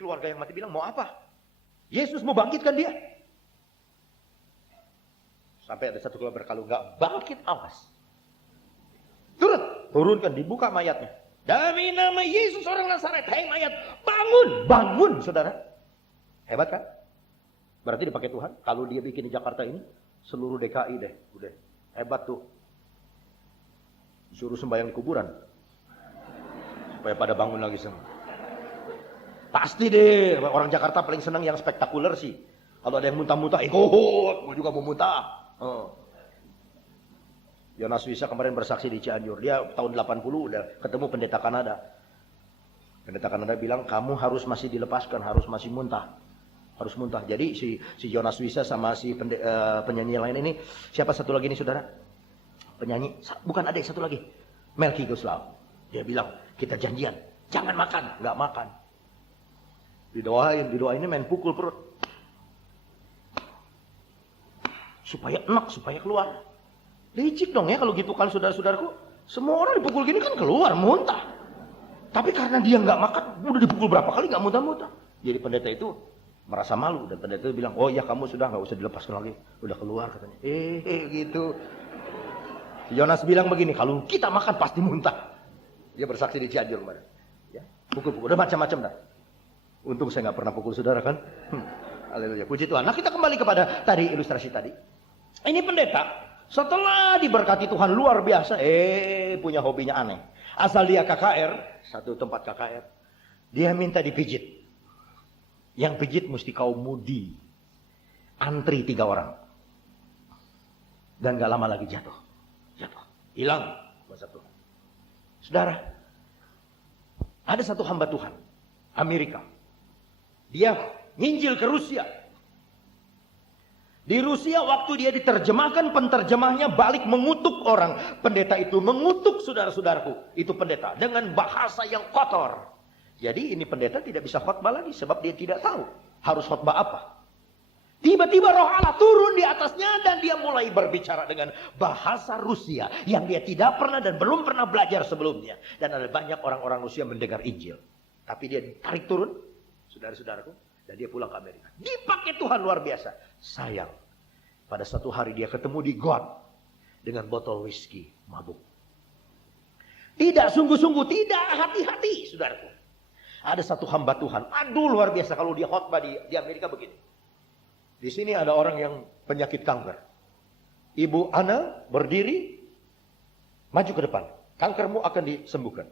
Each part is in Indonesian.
keluarga yang mati bilang, mau apa? Yesus mau bangkitkan dia. Sampai ada satu keluarga, kalau nggak bangkit, awas. Turunkan, dibuka mayatnya. Demi nama Yesus orang Nazaret, hai mayat, bangun. Bangun, saudara. Hebat kan? Berarti dipakai Tuhan. Kalau dia bikin di Jakarta ini, seluruh DKI deh. Udah hebat tuh. Disuruh sembahyang di kuburan. Supaya pada bangun lagi semua. Pasti deh, orang Jakarta paling senang yang spektakuler sih. Kalau ada yang muntah-muntah, ikut. Gue juga mau muntah. Jonas Wisa kemarin bersaksi di Cianjur. Dia tahun 80 udah ketemu pendeta Kanada. Pendeta Kanada bilang, kamu harus masih dilepaskan, harus masih muntah. Harus muntah. Jadi si Jonas Wisa sama si penyanyi lain ini, siapa satu lagi nih saudara? Penyanyi, bukan ada satu lagi. Melky Goeslaw. Dia bilang, kita janjian, jangan makan. Nggak makan. Didoain main pukul perut. Supaya enak, supaya keluar. Licik dong ya kalau gitu kan saudara-saudaraku. Semua orang dipukul gini kan keluar, muntah. Tapi karena dia nggak makan, udah dipukul berapa kali nggak muntah-muntah. Jadi pendeta itu merasa malu dan pendeta itu bilang, oh ya kamu sudah nggak usah dilepaskan lagi, udah keluar katanya. Gitu. Yonas bilang begini, kalau kita makan pasti muntah. Dia bersaksi di Cianjur kemarin. Ya, pukul-pukul, udah macam-macam dah. Untung saya nggak pernah pukul saudara kan. Haleluya, puji Tuhan. Nah kita kembali kepada tadi ilustrasi tadi. Ini pendeta. Setelah diberkati Tuhan luar biasa, punya hobinya aneh. Asal dia KKR, satu tempat KKR, dia minta dipijit. Yang pijit mesti kaum mudi. Antri 3 orang. Dan gak lama lagi jatuh. Hilang kuasa Tuhan. Saudara, ada satu hamba Tuhan, Amerika. Dia nginjil ke Rusia. Di Rusia waktu dia diterjemahkan, penterjemahnya balik mengutuk orang. Pendeta itu mengutuk saudara-saudaraku. Itu pendeta dengan bahasa yang kotor. Jadi ini pendeta tidak bisa khotbah lagi sebab dia tidak tahu harus khotbah apa. Tiba-tiba roh Allah turun di atasnya dan dia mulai berbicara dengan bahasa Rusia yang dia tidak pernah dan belum pernah belajar sebelumnya. Dan ada banyak orang-orang Rusia mendengar Injil. Tapi dia ditarik turun, saudara-saudaraku, dan dia pulang ke Amerika. Dipakai Tuhan luar biasa. Sayang, pada satu hari dia ketemu di got dengan botol whisky, mabuk. Tidak sungguh-sungguh, tidak hati-hati, saudaraku. Ada satu hamba Tuhan, aduh luar biasa kalau dia khotbah di Amerika begini. Di sini ada orang yang penyakit kanker. Ibu Ana berdiri, maju ke depan. Kankermu akan disembuhkan.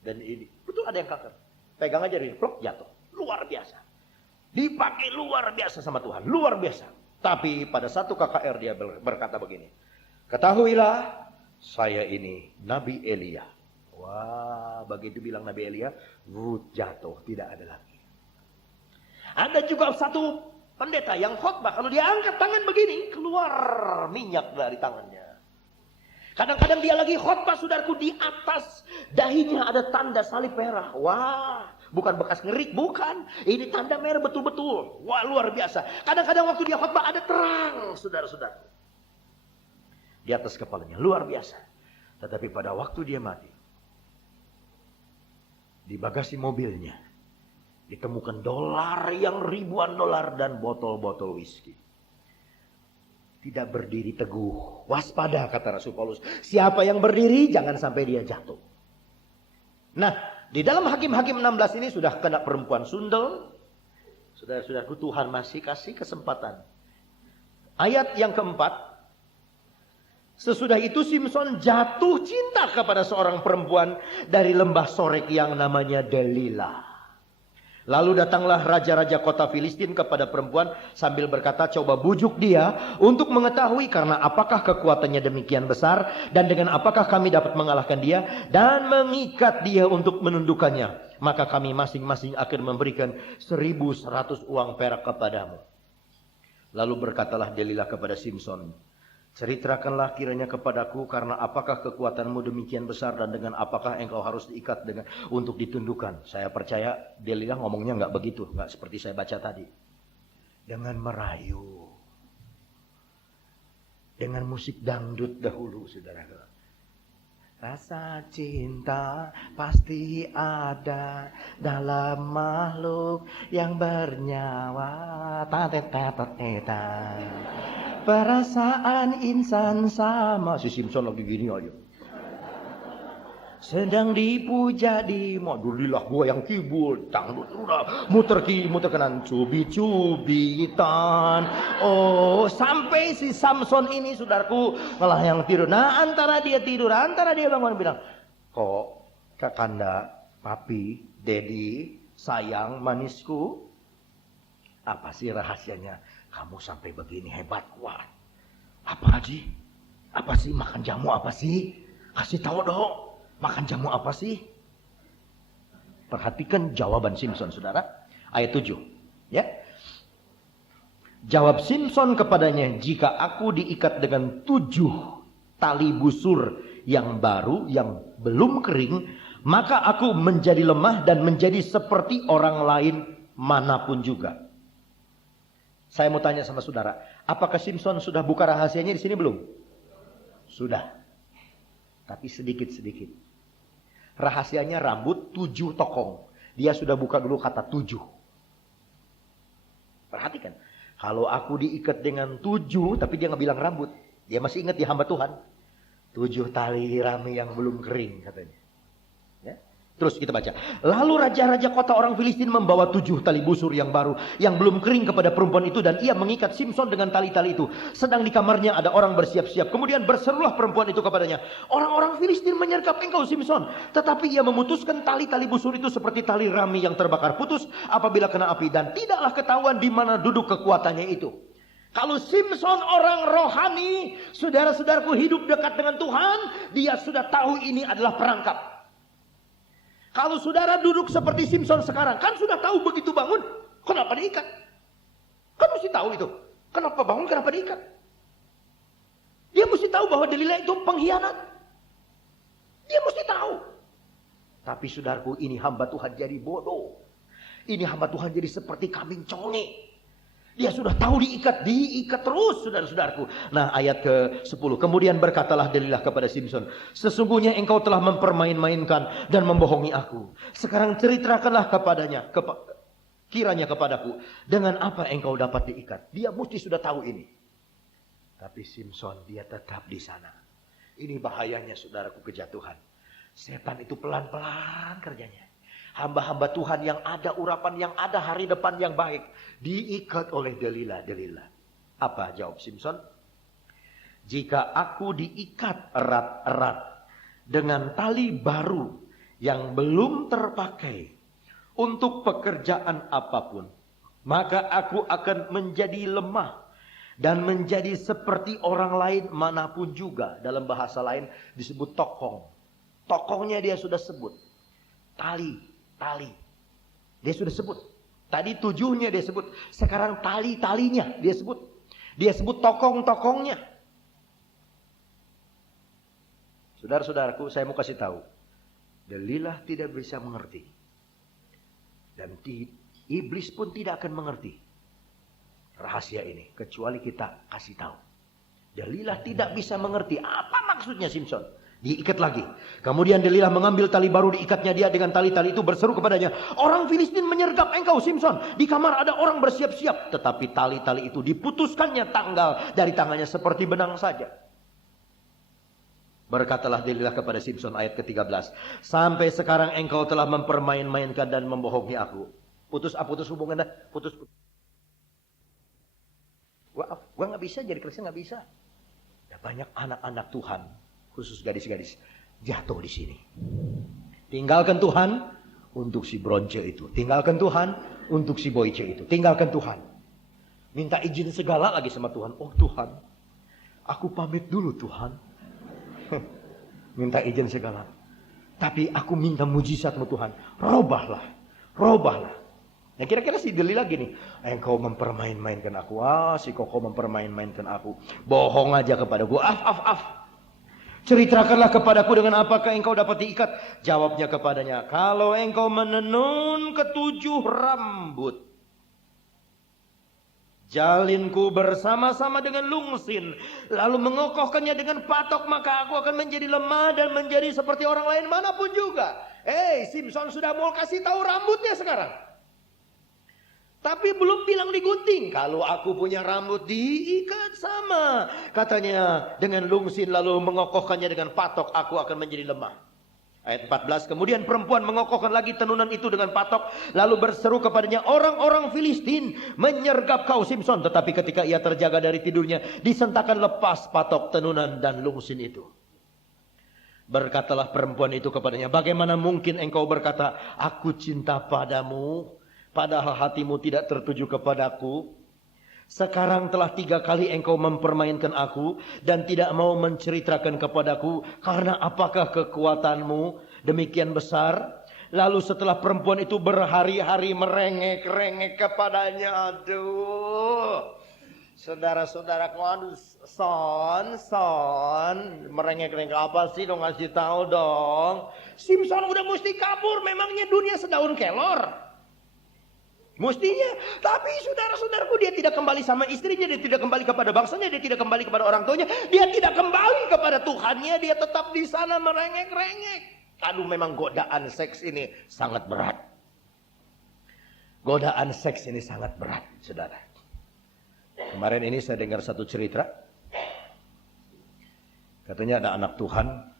Dan ini, betul ada yang kanker. Pegang aja dari plok, jatuh. Luar biasa. Dipakai luar biasa sama Tuhan. Luar biasa. Tapi pada satu KKR dia berkata begini. Ketahuilah, saya ini Nabi Elia. Wah, begitu bilang Nabi Elia, jatuh, tidak ada lagi. Ada juga satu pendeta yang khotbah, kalau dia angkat tangan begini, keluar minyak dari tangannya. Kadang-kadang dia lagi khotbah, saudaraku, di atas dahinya ada tanda salib merah. Wah, bukan bekas ngerik, bukan. Ini tanda merah betul-betul. Wah, luar biasa. Kadang-kadang waktu dia khotbah ada terang, saudara-saudara. Di atas kepalanya, luar biasa. Tetapi pada waktu dia mati, di bagasi mobilnya ditemukan dolar yang ribuan dolar dan botol-botol whisky. Tidak berdiri teguh, waspada kata Rasul Paulus. Siapa yang berdiri jangan sampai dia jatuh. Nah, di dalam Hakim-Hakim 16 ini sudah kena perempuan sundel. Saudara-saudaraku, Tuhan masih kasih kesempatan. Ayat yang keempat. Sesudah itu Simson jatuh cinta kepada seorang perempuan dari lembah Sorek yang namanya Delilah. Lalu datanglah raja-raja kota Filistin kepada perempuan sambil berkata, coba bujuk dia untuk mengetahui karena apakah kekuatannya demikian besar dan dengan apakah kami dapat mengalahkan dia dan mengikat dia untuk menundukkannya. Maka kami masing-masing akan memberikan 1.100 uang perak kepadamu. Lalu berkatalah Delilah kepada Simson, ceritakanlah kiranya kepadaku karena apakah kekuatanmu demikian besar dan dengan apakah engkau harus diikat dengan untuk ditundukkan. Saya percaya Delilah ngomongnya nggak begitu, nggak seperti saya baca tadi. Dengan merayu, dengan musik dangdut dahulu, saudara. Rasa cinta pasti ada dalam makhluk yang bernyawa. Perasaan insan sama. Si Simpson lagi gini aja. Sedang dipuja di Madurilah gua yang kibul, dangdut udah muter kanan, cubi-cubitan. Oh, sampai si Samson ini saudaraku ngelayang tidur. Nah, antara dia tidur, antara dia bangun bilang, "Kok kakanda, papi, dedi, sayang, manisku, apa sih rahasianya kamu sampai begini hebat kuat? Apa Haji? Apa sih makan jamu apa sih? Kasih tahu dong. Makan jamu apa sih?" Perhatikan jawaban Simpson, saudara. Ayat 7. Ya. Jawab Simpson kepadanya, "Jika aku diikat dengan 7 tali busur yang baru, yang belum kering, maka aku menjadi lemah dan menjadi seperti orang lain manapun juga." Saya mau tanya sama saudara, apakah Simpson sudah buka rahasianya di sini belum? Sudah. Tapi sedikit-sedikit. Rahasianya rambut 7 tokong. Dia sudah buka dulu kata 7. Perhatikan. Kalau aku diikat dengan 7, tapi dia nggak bilang rambut. Dia masih ingat dia hamba Tuhan. 7 tali rami yang belum kering katanya. Ya. Terus kita baca. Lalu raja-raja kota orang Filistin membawa 7 tali busur yang baru, yang belum kering kepada perempuan itu, dan ia mengikat Simpson dengan tali-tali itu. Sedang di kamarnya ada orang bersiap-siap. Kemudian berserulah perempuan itu kepadanya, "Orang-orang Filistin menyergap engkau Simpson." Tetapi ia memutuskan tali-tali busur itu seperti tali rami yang terbakar putus apabila kena api, dan tidaklah ketahuan di mana duduk kekuatannya itu. Kalau Simpson orang rohani, saudara-saudaraku, hidup dekat dengan Tuhan, dia sudah tahu ini adalah perangkap. Kalau saudara duduk seperti Simpson sekarang, kan sudah tahu begitu bangun, kenapa diikat? Kan mesti tahu itu. Kenapa bangun, kenapa diikat? Dia mesti tahu bahwa Delila itu pengkhianat. Dia mesti tahu. Tapi saudaraku, ini hamba Tuhan jadi bodoh. Ini hamba Tuhan jadi seperti kambing conge. Dia sudah tahu diikat terus, saudara-saudaraku. Nah, ayat ke-10. Kemudian berkatalah Delila kepada Simpson, "Sesungguhnya engkau telah mempermain-mainkan dan membohongi aku. Sekarang ceritakanlah kepadanya, kiranya kepadaku, dengan apa engkau dapat diikat." Dia mesti sudah tahu ini. Tapi Simpson dia tetap di sana. Ini bahayanya, saudaraku, kejatuhan. Setan itu pelan-pelan kerjanya. Hamba-hamba Tuhan yang ada urapan, yang ada hari depan yang baik, diikat oleh Delila. Apa jawab Simpson? "Jika aku diikat erat-erat dengan tali baru yang belum terpakai untuk pekerjaan apapun, maka aku akan menjadi lemah dan menjadi seperti orang lain manapun juga." Dalam bahasa lain disebut tokong. Tokongnya dia sudah sebut. Tali. Dia sudah sebut. Tadi 7-nya dia sebut. Sekarang tali-talinya dia sebut. Dia sebut tokong-tokongnya. Saudara-saudaraku, saya mau kasih tahu. Delila tidak bisa mengerti. Dan iblis pun tidak akan mengerti rahasia ini, kecuali kita kasih tahu. Delila tidak bisa mengerti apa maksudnya Simpson. Diikat lagi. Kemudian Delila mengambil tali baru, diikatnya dia dengan tali-tali itu, berseru kepadanya, "Orang Filistin menyergap engkau Simpson. Di kamar ada orang bersiap-siap." Tetapi tali-tali itu diputuskannya tanggal dari tangannya seperti benang saja. Berkatalah Delila kepada Simpson, ayat ke-13, "Sampai sekarang engkau telah mempermain-mainkan dan membohongi aku." Putus hubungan dah. Putus. Gua nggak bisa jadi Kristen, nggak bisa. Ada banyak anak-anak Tuhan, khusus gadis-gadis, jatuh di sini. Tinggalkan Tuhan untuk si bronce itu. Tinggalkan Tuhan untuk si boyce itu. Tinggalkan Tuhan. Minta izin segala lagi sama Tuhan. "Oh Tuhan, aku pamit dulu Tuhan." Minta izin segala. Tapi aku minta mujizat sama Tuhan. Robahlah. Nah, kira-kira si Delila gini, "Engkau mempermain-mainkan aku." Si Koko mempermain-mainkan aku. Bohong aja kepadaku. "Ceritakanlah kepadaku dengan apakah engkau dapat diikat." Jawabnya kepadanya, "Kalau engkau menenun ke7 rambut jalinku bersama-sama dengan lungsin, lalu mengokohkannya dengan patok, maka aku akan menjadi lemah dan menjadi seperti orang lain manapun juga. Simpson sudah mau kasih tahu rambutnya sekarang. Tapi belum bilang digunting. Kalau aku punya rambut diikat sama. Katanya dengan lungsin lalu mengokohkannya dengan patok, aku akan menjadi lemah. Ayat 14, kemudian perempuan mengokohkan lagi tenunan itu dengan patok, lalu berseru kepadanya, orang-orang Filistin menyergap kau Simpson. Tetapi ketika ia terjaga dari tidurnya, disentakan lepas patok, tenunan, dan lungsin itu. Berkatalah perempuan itu kepadanya, bagaimana mungkin engkau berkata, aku cinta padamu, padahal hatimu tidak tertuju kepadaku? Sekarang telah 3 kali engkau mempermainkan aku dan tidak mau menceritakan kepadaku, karena apakah kekuatanmu demikian besar? Lalu setelah perempuan itu berhari-hari merengek-rengek kepadanya. Aduh, saudara-saudaraku, aduh, son, merengek-rengek apa sih dong, ngasih tahu dong. Simpson udah mesti kabur, memangnya dunia sedaun kelor? Mestinya, tapi saudara-saudaraku, dia tidak kembali sama istrinya, dia tidak kembali kepada bangsanya, dia tidak kembali kepada orang tuanya, dia tidak kembali kepada Tuhannya, dia tetap di sana merengek-rengek. Aduh, memang godaan seks ini sangat berat. Godaan seks ini sangat berat, saudara. Kemarin ini saya dengar satu cerita, katanya ada anak Tuhan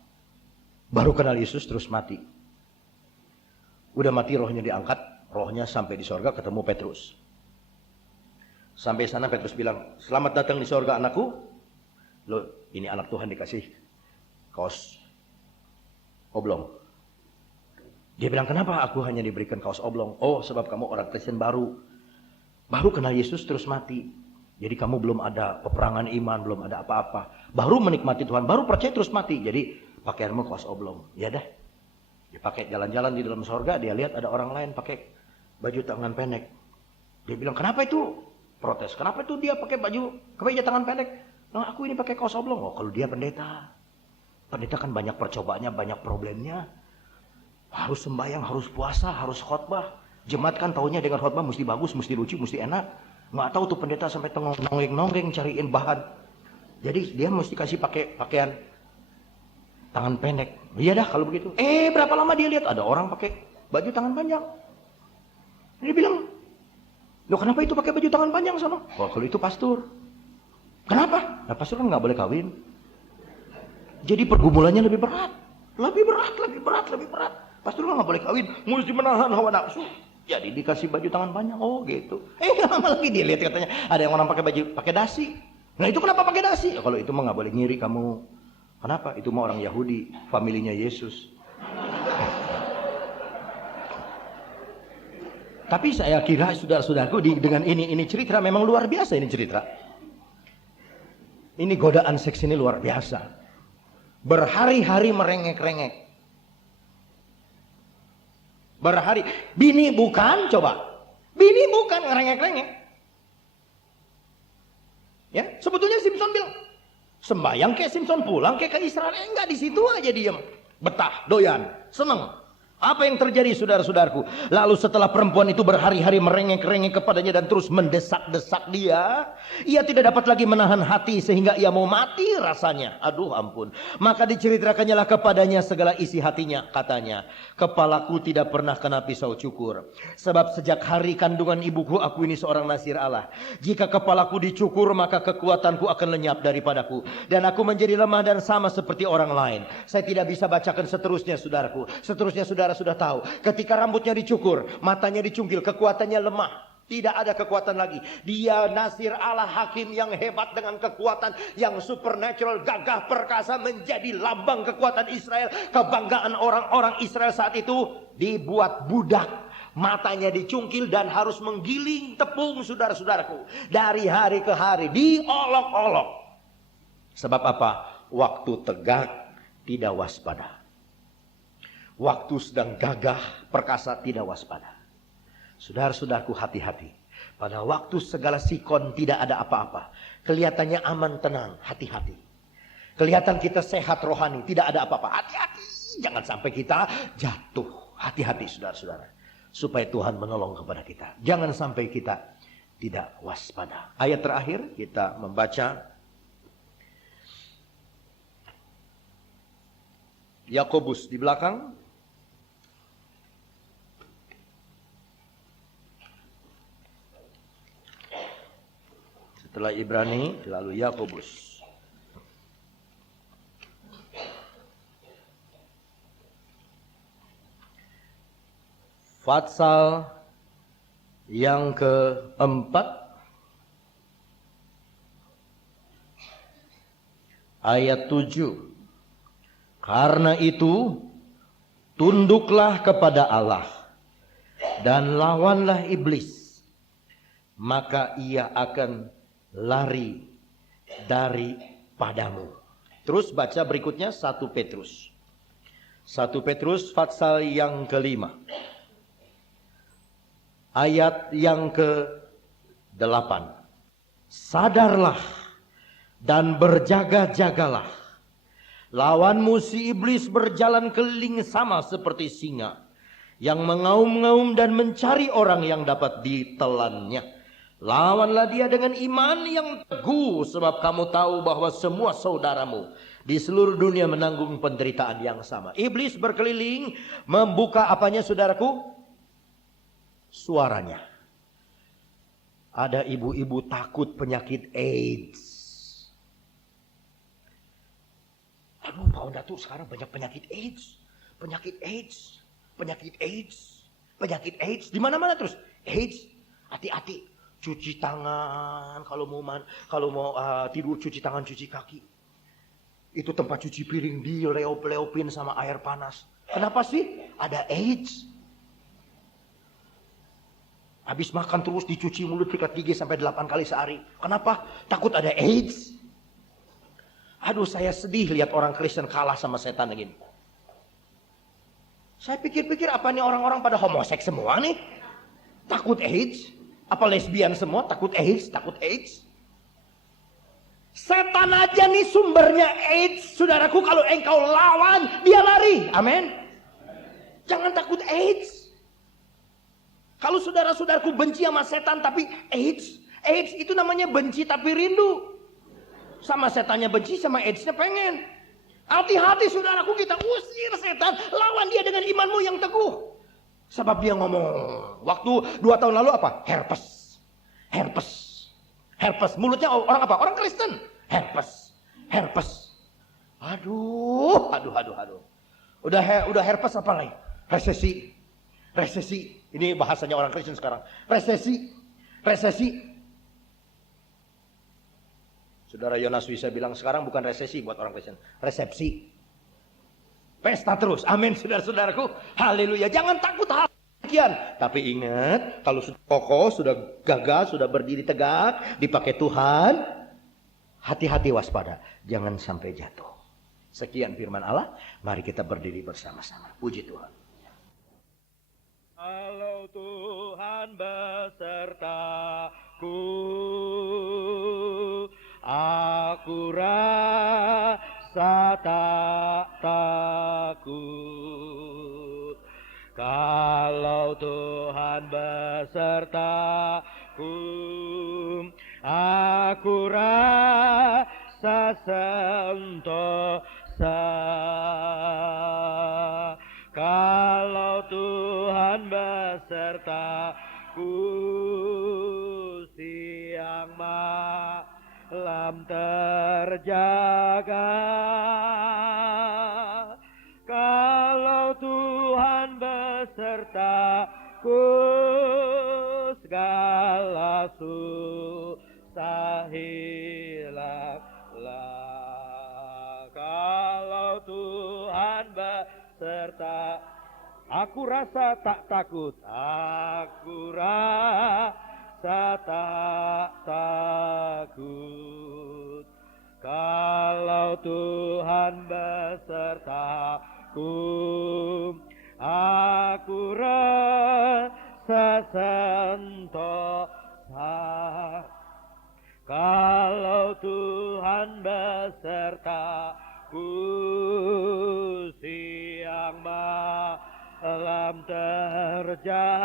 baru kenal Yesus terus mati. Udah mati, rohnya diangkat. Rohnya sampai di sorga ketemu Petrus. Sampai sana Petrus bilang, selamat datang di sorga anakku. Loh, ini anak Tuhan dikasih kaos oblong. Dia bilang, kenapa aku hanya diberikan kaos oblong? Oh, sebab kamu orang Kristen baru kenal Yesus terus mati. Jadi kamu belum ada peperangan iman, belum ada apa-apa. Baru menikmati Tuhan, baru percaya terus mati. Jadi pakaianmu kaos oblong. Ya dah. Dia pakai jalan-jalan di dalam sorga, dia lihat ada orang lain pakai baju tangan pendek. Dia bilang, kenapa itu? Protes. Kenapa itu dia pakai baju kemeja tangan pendek? Nah, aku ini pakai kaos oblong. Oh, kalau dia pendeta. Pendeta kan banyak percobaannya, banyak problemnya. Harus sembahyang, harus puasa, harus khotbah. Jemaat kan taunya dengan khotbah mesti bagus, mesti lucu, mesti enak. Nggak tahu tuh pendeta sampai nonggeng-nonggeng cariin bahan. Jadi dia mesti kasih pakai pakaian tangan pendek. Iya dah kalau begitu. Berapa lama dia lihat ada orang pakai baju tangan panjang. Dia bilang, loh kenapa itu pakai baju tangan panjang sono? Oh, kalau itu pastor. Kenapa? Nah, pastor kan nggak boleh kawin. Jadi pergumulannya lebih berat. Lebih berat. Pastor kan nggak boleh kawin, mesti menahan hawa nafsu. Jadi dikasih baju tangan panjang. Oh gitu. Lama lagi dia lihat katanya ada yang orang pakai baju pakai dasi. Nah itu kenapa pakai dasi? Ya, kalau itu mah nggak boleh ngiri kamu. Kenapa? Itu mah orang Yahudi, familinya Yesus. Tapi saya kira saudara-saudaraku dengan ini cerita memang luar biasa ini cerita. Ini godaan seks ini luar biasa. Berhari-hari merengek-rengek. Berhari. Bini bukan, coba. Bini bukan ngerengek-rengek. Ya, sebetulnya Simpson bilang, sembayang kayak Simpson pulang kayak ke Israel. Enggak, di situ aja diam. Betah, doyan, seneng. Apa yang terjadi saudara-saudaraku? Lalu setelah perempuan itu berhari-hari merengek-rengek kepadanya dan terus mendesak-desak dia, ia tidak dapat lagi menahan hati sehingga ia mau mati rasanya. Aduh ampun. Maka diceritakannya lah kepadanya segala isi hatinya. Katanya, kepalaku tidak pernah kena pisau cukur. Sebab sejak hari kandungan ibuku aku ini seorang nasir Allah. Jika kepalaku dicukur maka kekuatanku akan lenyap daripadaku. Dan aku menjadi lemah dan sama seperti orang lain. Saya tidak bisa bacakan seterusnya saudaraku. Seterusnya saudara sudah tahu. Ketika rambutnya dicukur, matanya dicungkil, kekuatannya lemah. Tidak ada kekuatan lagi. Dia nasir Allah, hakim yang hebat dengan kekuatan yang supernatural, gagah perkasa, menjadi lambang kekuatan Israel. Kebanggaan orang-orang Israel saat itu. Dibuat budak, matanya dicungkil dan harus menggiling tepung saudara-saudaraku. Dari hari ke hari diolok-olok. Sebab apa? Waktu tegak tidak waspada. Waktu sedang gagah perkasa tidak waspada. Saudara-saudaraku, hati-hati. Pada waktu segala sikon tidak ada apa-apa. Kelihatannya aman tenang, hati-hati. Kelihatan kita sehat rohani, tidak ada apa-apa. Hati-hati, jangan sampai kita jatuh. Hati-hati saudara-saudara. Supaya Tuhan menolong kepada kita. Jangan sampai kita tidak waspada. Ayat terakhir kita membaca Yakobus di belakang. Setelah Ibrani lalu Yakobus. Fatsal yang keempat, ayat 7. Karena itu, tunduklah kepada Allah dan lawanlah iblis, maka ia akan lari daripadamu. Terus baca berikutnya 1 Petrus. 1 Petrus Fatsal yang kelima. Ayat yang ke-8. Sadarlah dan berjaga-jagalah. Lawanmu si iblis berjalan keliling sama seperti singa, yang mengaum-ngaum dan mencari orang yang dapat ditelannya. Lawanlah dia dengan iman yang teguh, sebab kamu tahu bahwa semua saudaramu di seluruh dunia menanggung penderitaan yang sama. Iblis berkeliling membuka apanya saudaraku? Suaranya. Ada ibu-ibu takut penyakit AIDS. Aduh, Pak Onda tuh sekarang banyak penyakit AIDS. Penyakit AIDS. Penyakit AIDS. Penyakit AIDS. Di mana-mana terus. AIDS. Hati-hati. Cuci tangan. Kalau mau tidur cuci tangan, cuci kaki. Itu tempat cuci piring dileup-leupin sama air panas. Kenapa sih? Ada AIDS. Habis makan terus dicuci mulut, sikat gigi sampai 8 kali sehari. Kenapa? Takut ada AIDS. Aduh, saya sedih lihat orang Kristen kalah sama setan begini. Saya pikir-pikir apa nih orang-orang pada homoseks semua nih? Takut AIDS? Apa lesbian semua takut AIDS? Takut AIDS? Setan aja nih sumbernya AIDS. Saudaraku, kalau engkau lawan, dia lari. Amin. Jangan takut AIDS. Kalau saudara-saudaraku benci sama setan tapi AIDS itu namanya benci tapi rindu. Sama setannya benci, sama AIDS-nya pengen. Hati-hati saudaraku, kita usir setan, lawan dia dengan imanmu yang teguh. Sebab dia ngomong, waktu 2 tahun lalu apa? Herpes. Mulutnya orang apa? Orang Kristen. Herpes. Aduh. Udah herpes apa lagi? Resesi. Ini bahasanya orang Kristen sekarang. Resesi. Saudara Yonas bisa bilang sekarang bukan resesi buat orang Kristen. Resepsi. Pesta terus. Amin, saudara-saudaraku. Haleluya. Jangan takut hal demikian. Tapi ingat, kalau sudah kokoh, sudah gagah, sudah berdiri tegak, dipakai Tuhan, hati-hati waspada. Jangan sampai jatuh. Sekian firman Allah. Mari kita berdiri bersama-sama. Puji Tuhan. Kalau Tuhan besertaku, aku rasa tak takut. Kalau Tuhan besertaku, aku rasa sentosa. Kalau Tuhan besertaku, siang malam terjaga. Kalau Tuhan besertaku, segala susah hilanglah. Kalau Tuhan beserta, aku rasa tak takut. Aku rasa tak takut. Kalau Tuhan besertaku, aku rasa sentosa. Kalau Tuhan besertaku, siang malam terjaga.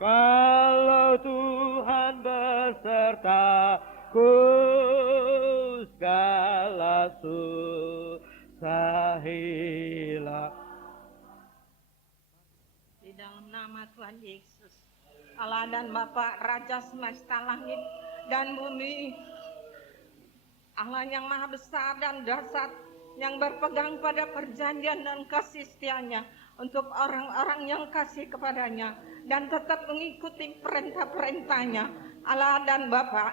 Kalau Tuhan besertaku, segala susah hilang. Di dalam nama Tuhan Yesus, Allah dan Bapa, Raja semesta langit dan bumi, Allah yang maha besar dan dahsyat, yang berpegang pada perjanjian dan kasih setianya untuk orang-orang yang kasih kepadanya dan tetap mengikuti perintah-perintahnya. Allah dan Bapa,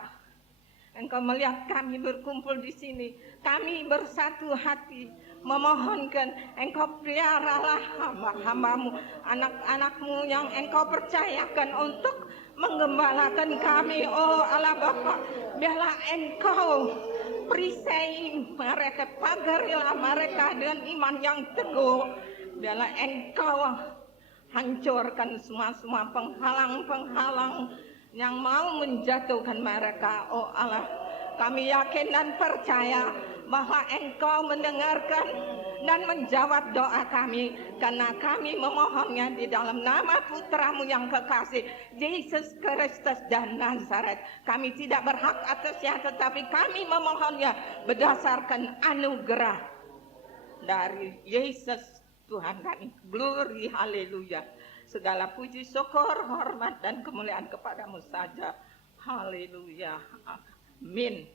Engkau melihat kami berkumpul di sini, kami bersatu hati memohonkan Engkau peliharalah hamba-hambamu, anak-anakmu yang Engkau percayakan untuk menggembalakan kami. Oh Allah Bapa, biarlah Engkau perisai mereka, pagarilah mereka dengan iman yang teguh. Biarlah Engkau hancurkan semua penghalang-penghalang yang mau menjatuhkan mereka. Oh Allah, kami yakin dan percaya bahwa Engkau mendengarkan dan menjawab doa kami, karena kami memohonnya di dalam nama Putramu yang kekasih, Yesus Kristus dan Nazaret. Kami tidak berhak atasnya, tetapi kami memohonnya berdasarkan anugerah dari Yesus Tuhan kami. Glory, haleluya. Segala puji, syukur, hormat, dan kemuliaan kepadamu saja. Haleluya. Amin.